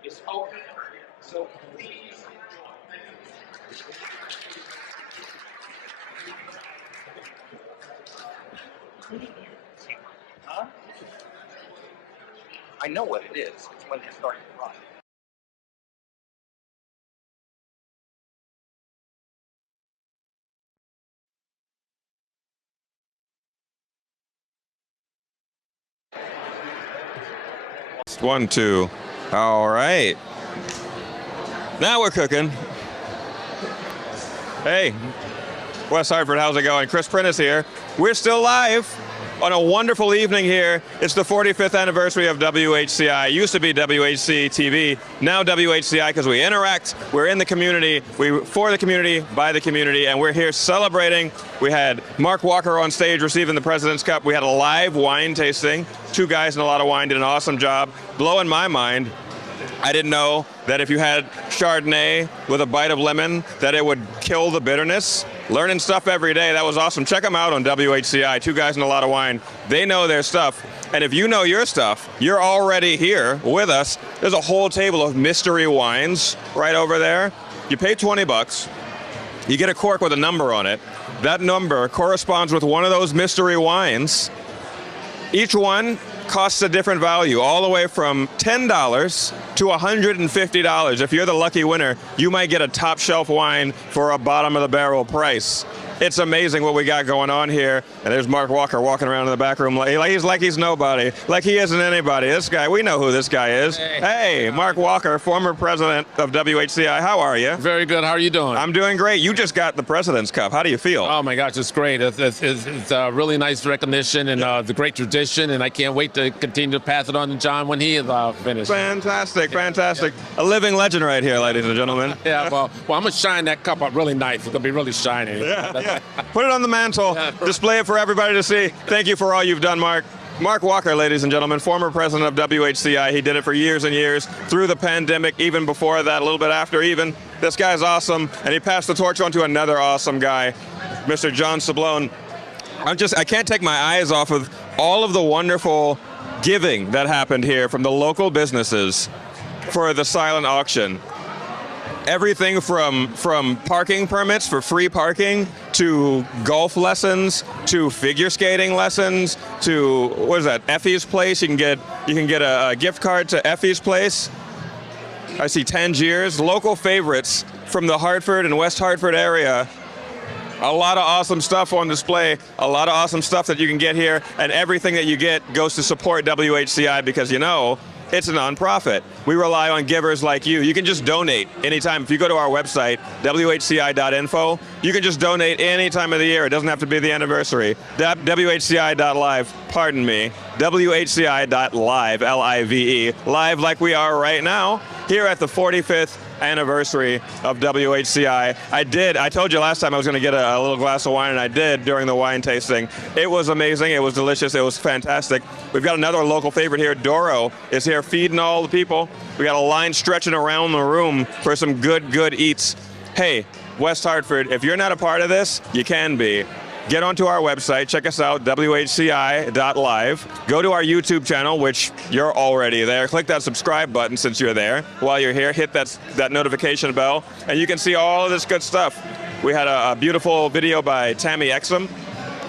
It's open, so please Huh? I know what it is. It's when they start to run. One, two. All right. Now we're cooking. Hey, West Hartford, how's it going? Chris Prentice here. We're still live on a wonderful evening here. It's the 45th anniversary of WHCI. It used to be WHC TV, now WHCI, because we interact, we're in the community, we for the community, by the community, and we're here celebrating. We had Mark Walker on stage receiving the President's Cup. We had a live wine tasting. Two guys and a lot of wine did an awesome job. Blowing my mind. I didn't know that if you had Chardonnay with a bite of lemon, that it would kill the bitterness. Learning stuff every day. That was awesome. Check them out on WHCI. Two guys and a lot of wine. They know their stuff. And if you know your stuff, you're already here with us. There's a whole table of mystery wines right over there. You pay $20. You get a cork with a number on it. That number corresponds with one of those mystery wines. Each one costs a different value, all the way from $10 to $150. If you're the lucky winner, you might get a top shelf wine for a bottom of the barrel price. It's amazing what we got going on here. And there's Mark Walker walking around in the back room like he's nobody, like he isn't anybody. This guy, we know who this guy is. Hey, Mark Walker, former president of WHCI. How are you? Very good. How are you doing? I'm doing great. You just got the President's Cup. How do you feel? Oh my gosh, it's great. It's a really nice recognition and the great tradition, and I can't wait to continue to pass it on to John when he is finished. Fantastic, fantastic. A living legend right here, ladies and gentlemen. Yeah, well, I'm going to shine that cup up really nice. It's going to be really shiny. Yeah. Put it on the mantle. Display it for everybody to see. Thank you for all you've done, Mark. Mark Walker, ladies and gentlemen, former president of WHCI. He did it for years and years, through the pandemic, even before that, a little bit after even. This guy's awesome, and he passed the torch on to another awesome guy, Mr. John Sablone. I can't take my eyes off of all of the wonderful giving that happened here from the local businesses for the silent auction. Everything from parking permits for free parking to golf lessons to figure skating lessons to, what is that, Effie's Place. You can get a gift card to Effie's Place. I see Tangiers, local favorites from the Hartford and West Hartford area. A lot of awesome stuff on display, a lot of awesome stuff that you can get here, and everything that you get goes to support WHCI because, you know, it's a nonprofit. We rely on givers like you. You can just donate anytime. If you go to our website, whci.info, you can just donate any time of the year. It doesn't have to be the anniversary. WHCI.live, pardon me, WHCI.live, L-I-V-E, live like we are right now, here at the 45th anniversary of WHCI. I told you last time I was going to get a little glass of wine, and I did during the wine tasting. It was amazing. It was delicious. It was fantastic. We've got another local favorite here. Doro is here feeding all the people. We got a line stretching around the room for some good eats. Hey, West Hartford, if you're not a part of this, you can be. Get onto our website, check us out, WHCI.live. Go to our YouTube channel, which you're already there. Click that subscribe button since you're there. While you're here, hit that notification bell, and you can see all of this good stuff. We had a beautiful video by Tammy Exum,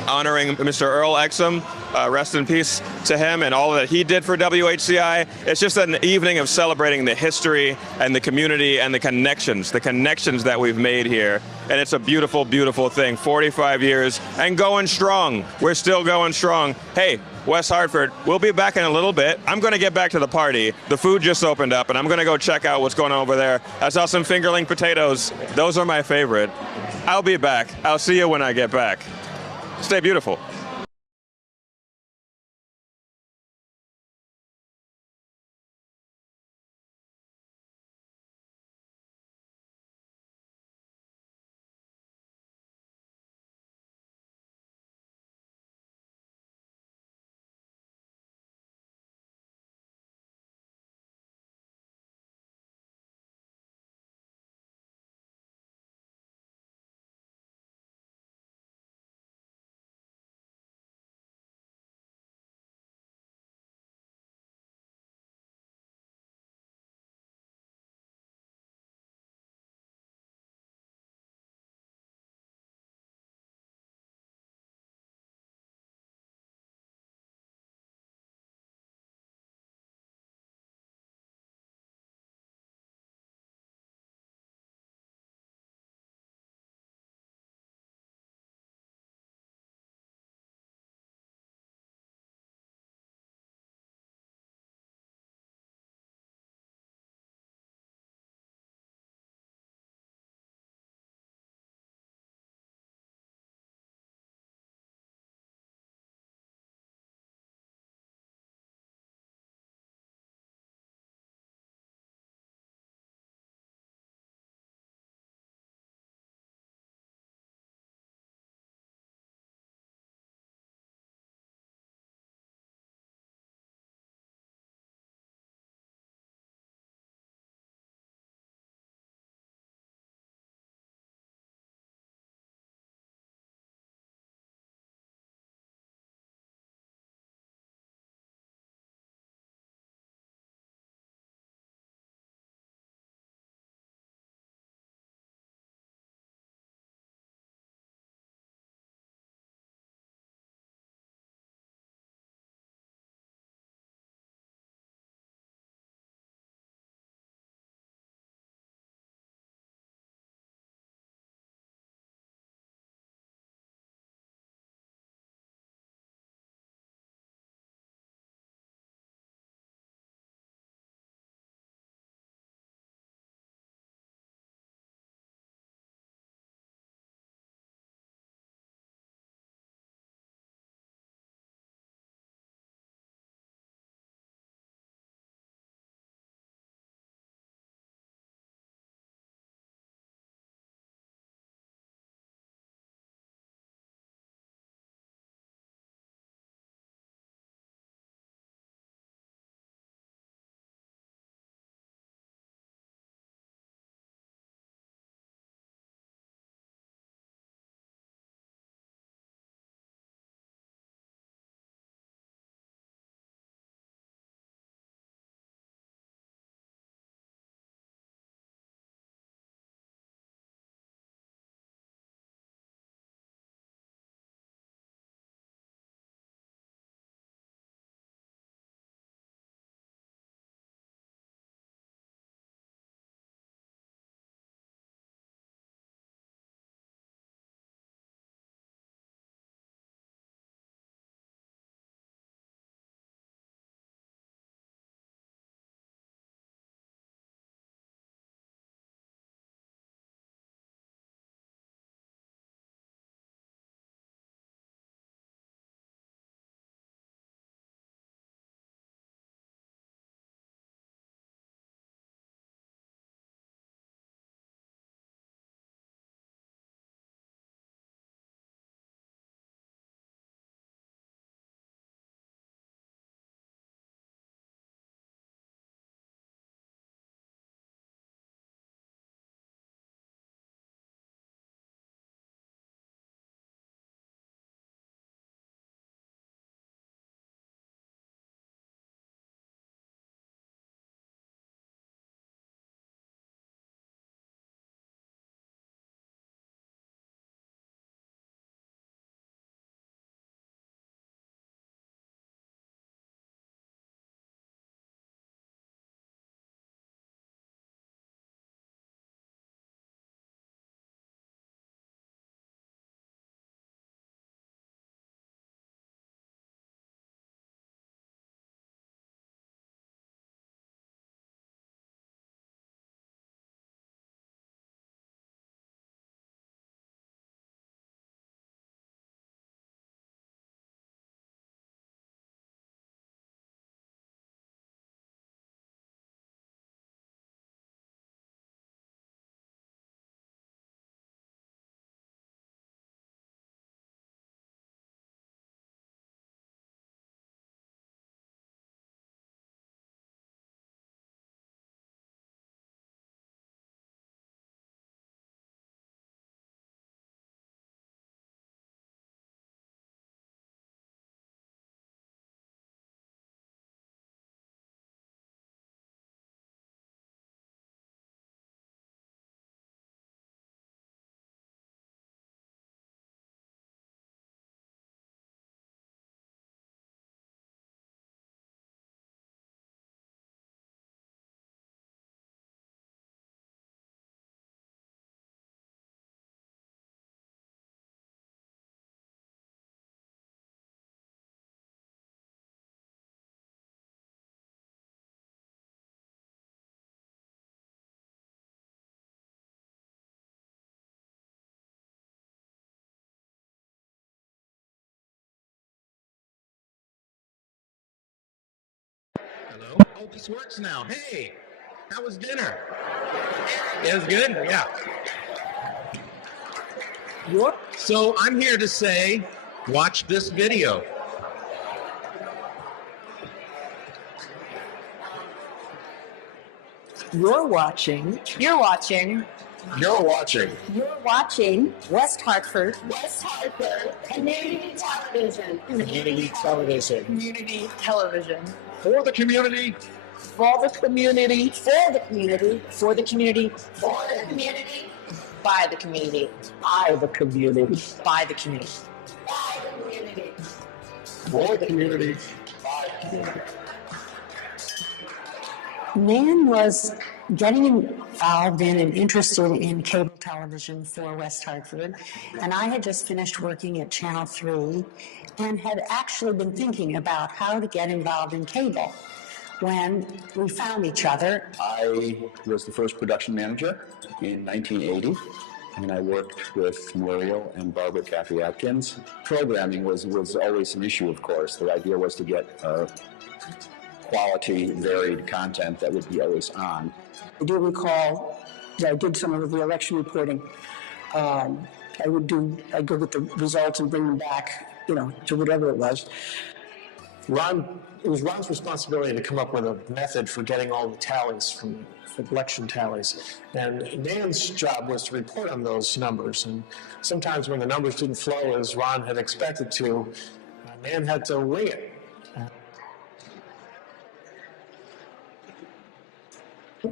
honoring Mr. Earl Exum. Rest in peace to him and all that he did for WHCI. It's just an evening of celebrating the history and the community and the connections that we've made here. And it's a beautiful, beautiful thing. 45 years and going strong. We're still going strong. Hey, West Hartford, we'll be back in a little bit. I'm going to get back to the party. The food just opened up, and I'm going to go check out what's going on over there. I saw some fingerling potatoes. Those are my favorite. I'll be back. I'll see you when I get back. Stay beautiful. Hello. Oh, this works now. Hey, how was dinner? It was good? Yeah. So I'm here to say, watch this video. You're watching West Hartford Community Television. Community television. Community Television. For the community. For the community. For the community. For the community. For the community. By the community. By the community. By the community. By the community. For the community. By the community. Nan was getting involved in and interested in cable television for West Hartford, and I had just finished working at Channel 3 and had actually been thinking about how to get involved in cable when we found each other. I was the first production manager in 1980, and I worked with Muriel and Barbara Cathy Atkins. Programming was always an issue, of course. The idea was to get quality, varied content that would be always on. I do recall that I did some of the election reporting. I'd go get the results and bring them back, to whatever it was. It was Ron's responsibility to come up with a method for getting all the tallies from election tallies. And Nan's job was to report on those numbers. And sometimes when the numbers didn't flow as Ron had expected to, Nan had to wing it.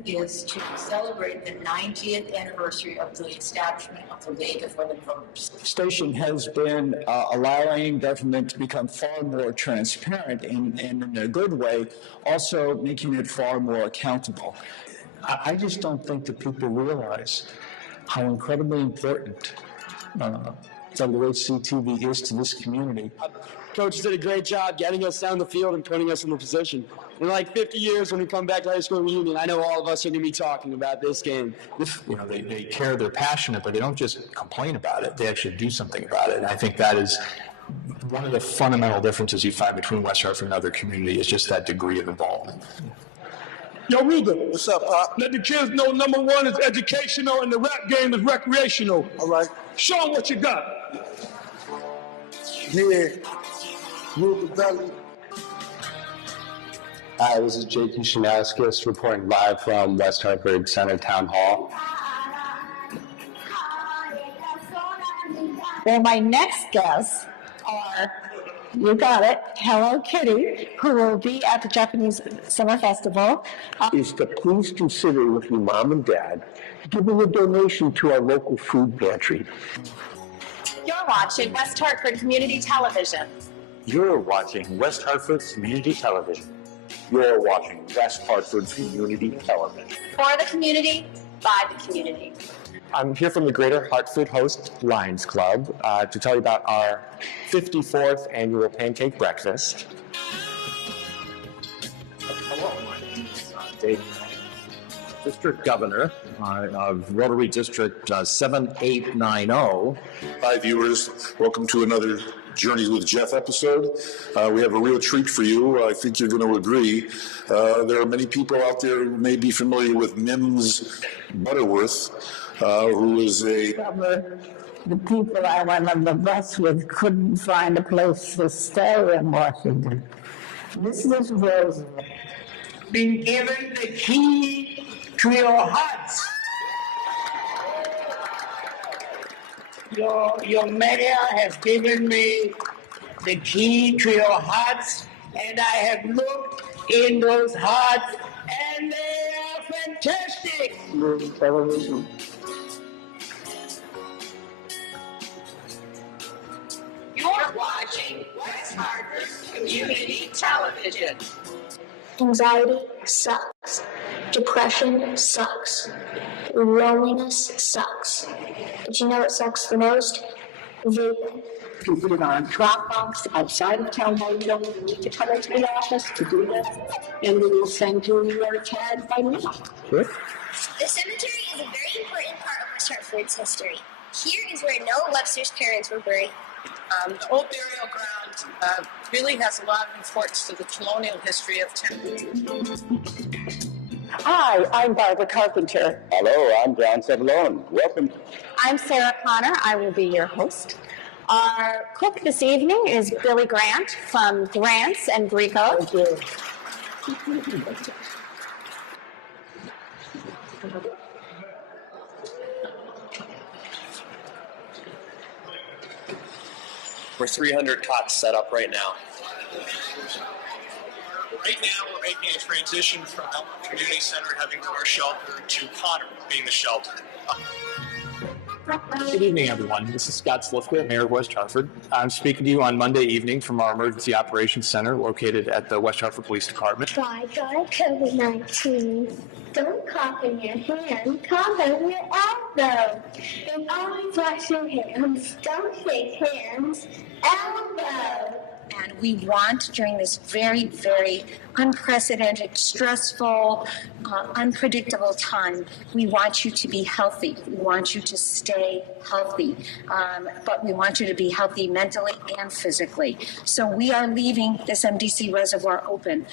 Is to celebrate the 90th anniversary of the establishment of the League of Women Voters. The station has been allowing government to become far more transparent and in a good way, also making it far more accountable. I just don't think that people realize how incredibly important WHC-TV is to this community. Coaches did a great job getting us down the field and putting us in the position. In like 50 years, when we come back to high school reunion, I know all of us are going to be talking about this game. They care, they're passionate, but they don't just complain about it. They actually do something about it. And I think that is one of the fundamental differences you find between West Hartford and other communities is just that degree of involvement. Yo, Ruben. What's up, Pop? Let the kids know number one is educational and the rap game is recreational. All right. Show them what you got. Yeah. Ruben Belly. Hi, this is J.P. Shanaskis reporting live from West Hartford Center Town Hall. Well, my next guests are, you got it, Hello Kitty, who will be at the Japanese Summer Festival. Is to please consider with your mom and dad giving a donation to our local food pantry. You're watching West Hartford Community Television. You're watching West Hartford Community Television. You're watching West Hartford Community Television. For the community, by the community. I'm here from the Greater Hartford Host Lions Club to tell you about our 54th annual pancake breakfast. Hello, my name is Dave, District Governor of Rotary District 7890. Hi, viewers. Welcome to another Journey with Jeff episode. We have a real treat for you. I think you're going to agree. There are many people out there who may be familiar with Mims Butterworth, who is a... The people I went on the bus with couldn't find a place to stay in Washington. Mrs. Roosevelt Been given the key to your hearts. Your mayor has given me the key to your hearts, and I have looked in those hearts, and they are fantastic. television. You're watching West Hartford Community Television. Anxiety sucks. Depression sucks. Loneliness sucks. But you know what sucks the most? Vaping. You put it on Dropbox outside of town hall. You don't need to come into the office to do that. And we will send you your tag by mail. The cemetery is a very important part of West Hartford's history. Here is where Noah Webster's parents were buried. The old burial ground really has a lot of importance to the colonial history of town. Hi, I'm Barbara Carpenter. Hello, I'm John Savalone. Welcome. I'm Sarah Connor. I will be your host. Our cook this evening is Billy Grant from Grants and Greco. Thank you. We're 300 cots set up right now. Right now, we're making a transition from Elmwood Community Center having our shelter to Connor being the shelter. Good evening, everyone. This is Scott Slifka, Mayor of West Hartford. I'm speaking to you on Monday evening from our Emergency Operations Center located at the West Hartford Police Department. Bye, COVID-19. Don't cough in your hand, cough in your elbow. And always wash your hands. Don't shake hands. Elbow. And we want, during this very, very unprecedented, stressful, unpredictable time, we want you to be healthy. We want you to stay healthy. But we want you to be healthy mentally and physically. So we are leaving this MDC reservoir open.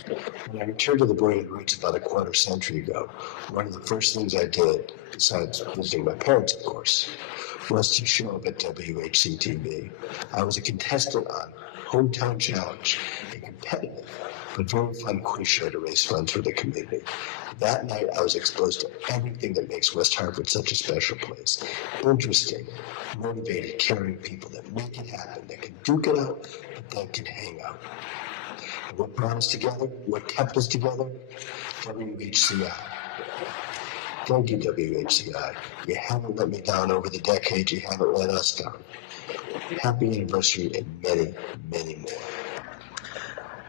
When I returned to the Boyden Roots about a quarter century ago, one of the first things I did, besides visiting my parents, of course, was to show up at WHC TV. I was a contestant on Hometown Challenge, a competitive but very fun quiz show to raise funds for the community. That night, I was exposed to everything that makes West Hartford such a special place. Interesting, motivated, caring people that make it happen, that can duke it out, but that can hang out. And what brought us together? What kept us together? WHCI. Thank you, WHCI. You haven't let me down over the decades. You haven't let us down. Happy anniversary and many, many more.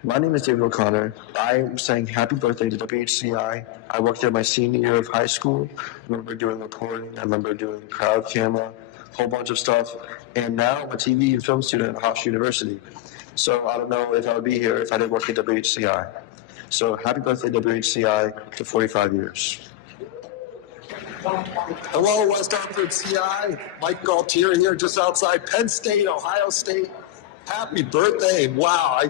My name is David O'Connor. I'm saying happy birthday to WHCI. I worked there my senior year of high school. I remember doing reporting. I remember doing crowd camera, a whole bunch of stuff. And now I'm a TV and film student at Hofstra University. So I don't know if I would be here if I didn't work at WHCI. So happy birthday, WHCI, to 45 years. Hello, West Hartford CI. Mike Galtier here, just outside Penn State, Ohio State. Happy birthday. Wow. I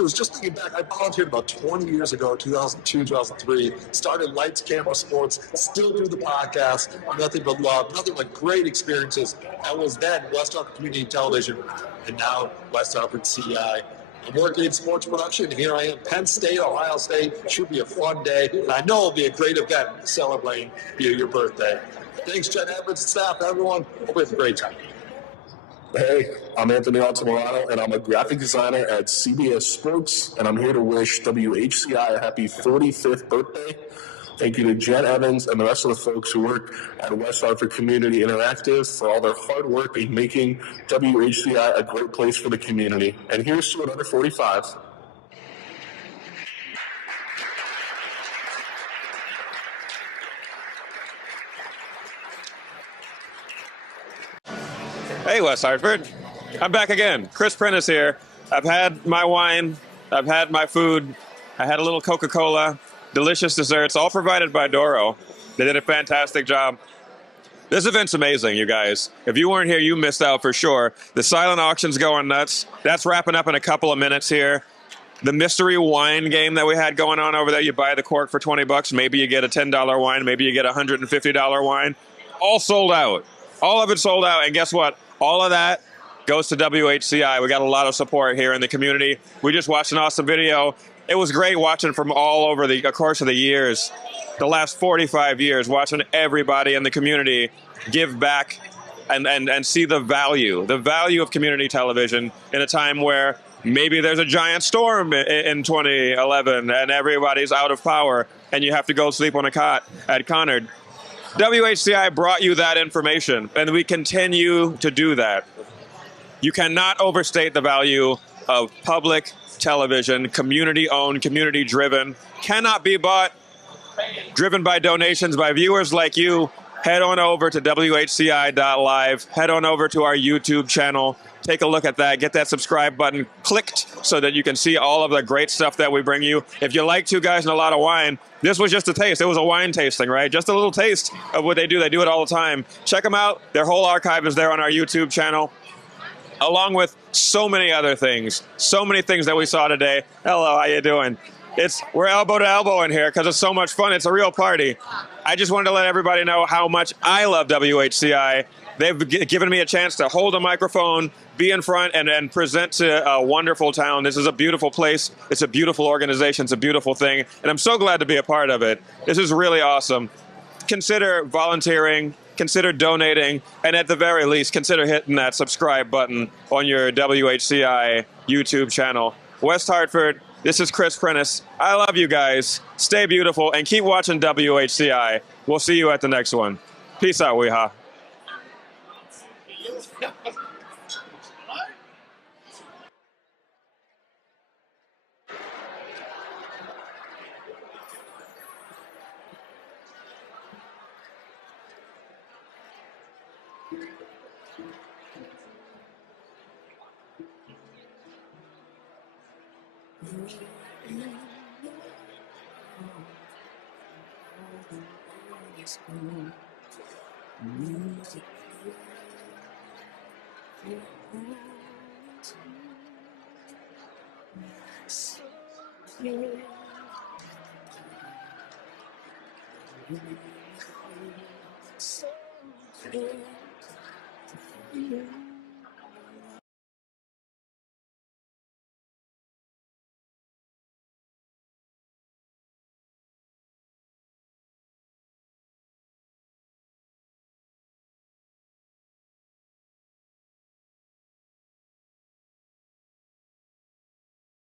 was just thinking back. I volunteered about 20 years ago, 2002, 2003. Started Lights, Camera, Sports. Still do the podcast. Nothing but love. Nothing but great experiences. I was then West Hartford Community Television, and now West Hartford CI. I'm working in sports production. Here I am, Penn State, Ohio State. Should be a fun day. And I know it'll be a great event celebrating your birthday. Thanks, Jen Evans and staff, everyone. Hope you have a great time. Hey, I'm Anthony Altamirano, and I'm a graphic designer at CBS Sports, and I'm here to wish WHCI a happy 45th birthday. Thank you to Jen Evans and the rest of the folks who work at West Hartford Community Interactive for all their hard work in making WHCI a great place for the community. And here's to another 45. Hey, West Hartford. I'm back again. Chris Prentice here. I've had my wine. I've had my food. I had a little Coca-Cola. Delicious desserts, all provided by Doro. They did a fantastic job. This event's amazing, you guys. If you weren't here, you missed out for sure. The silent auction's going nuts. That's wrapping up in a couple of minutes here. The mystery wine game that we had going on over there, you buy the cork for $20. Maybe you get a $10 wine. Maybe you get a $150 wine. All sold out. All of it sold out. And guess what? All of that goes to WHCI. We got a lot of support here in the community. We just watched an awesome video. It was great watching from all over the course of the years, the last 45 years, watching everybody in the community give back and see the value of community television in a time where maybe there's a giant storm in 2011 and everybody's out of power and you have to go sleep on a cot at Conard. WHCI brought you that information, and we continue to do that. You cannot overstate the value of public television, community-owned, community-driven, cannot be bought, driven by donations by viewers like you. Head on over to WHCI.live. Head on over to our YouTube channel. Take a look at that. Get that subscribe button clicked so that you can see all of the great stuff that we bring you. If you like Two Guys and a Lot of Wine, this was just a taste. It was a wine tasting, right? Just a little taste of what they do. They do it all the time. Check them out. Their whole archive is there on our YouTube channel. along with so many other things, so many things that we saw today. Hello, how you doing? We're elbow to elbow in here because it's so much fun. It's a real party. I just wanted to let everybody know how much I love WHCI. They've given me a chance to hold a microphone, be in front, and present to a wonderful town. This is a beautiful place. It's a beautiful organization. It's a beautiful thing. And I'm so glad to be a part of it. This is really awesome. Consider volunteering, consider donating, and at the very least, consider hitting that subscribe button on your WHCI YouTube channel. West Hartford, this is Chris Prentice. I love you guys. Stay beautiful and keep watching WHCI. We'll see you at the next one. Peace out, Weehaw. Yeah.